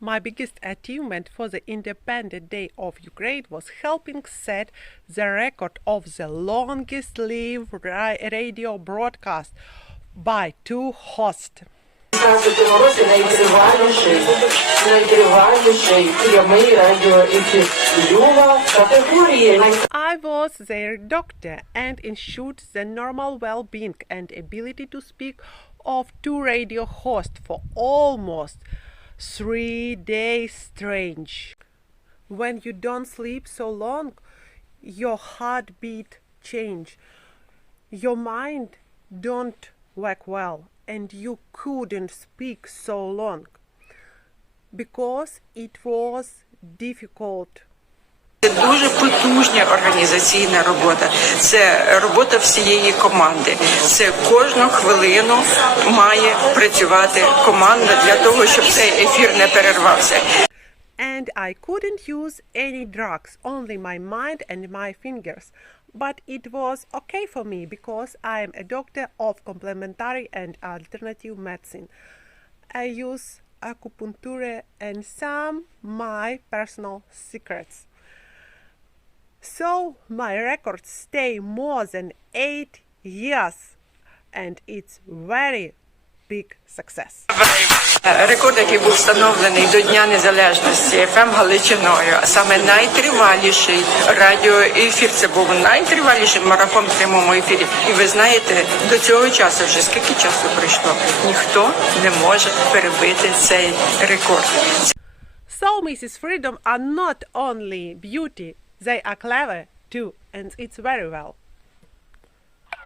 My biggest achievement for the Independent Day of Ukraine was helping set the record of the longest live ra- radio broadcast by two hosts. 2016 році найтриваліший, найтриваліший прямий радіоефір Люла категорії I was their doctor and ensured the normal well being and ability to speak of two radio hosts for almost three days strange. When you don't sleep so long, your heartbeat change. Your mind don't work well and you couldn't speak so long because it was difficult Це дуже потужна організаційна робота. Це робота всієї команди. Це кожну хвилину має працювати команда для того, щоб цей ефір не перервався. and I couldn't use any drugs, only my mind and my fingers. But it was okay for me because I am a doctor of complementary and alternative medicine. I use acupuncture and some my personal secrets. So my records stay more than eight years, and it's very big success. Рекорд, який був встановлений до Дня Незалежності ФМ Галичиною, а саме найтриваліший радіоефір. Це був найтриваліший марафон в прямому ефірі. І ви знаєте, до цього часу вже скільки часу пройшло, ніхто не може перебити цей рекорд. So, Mrs. Freedom are not only beauty, they are clever too, and it's very well.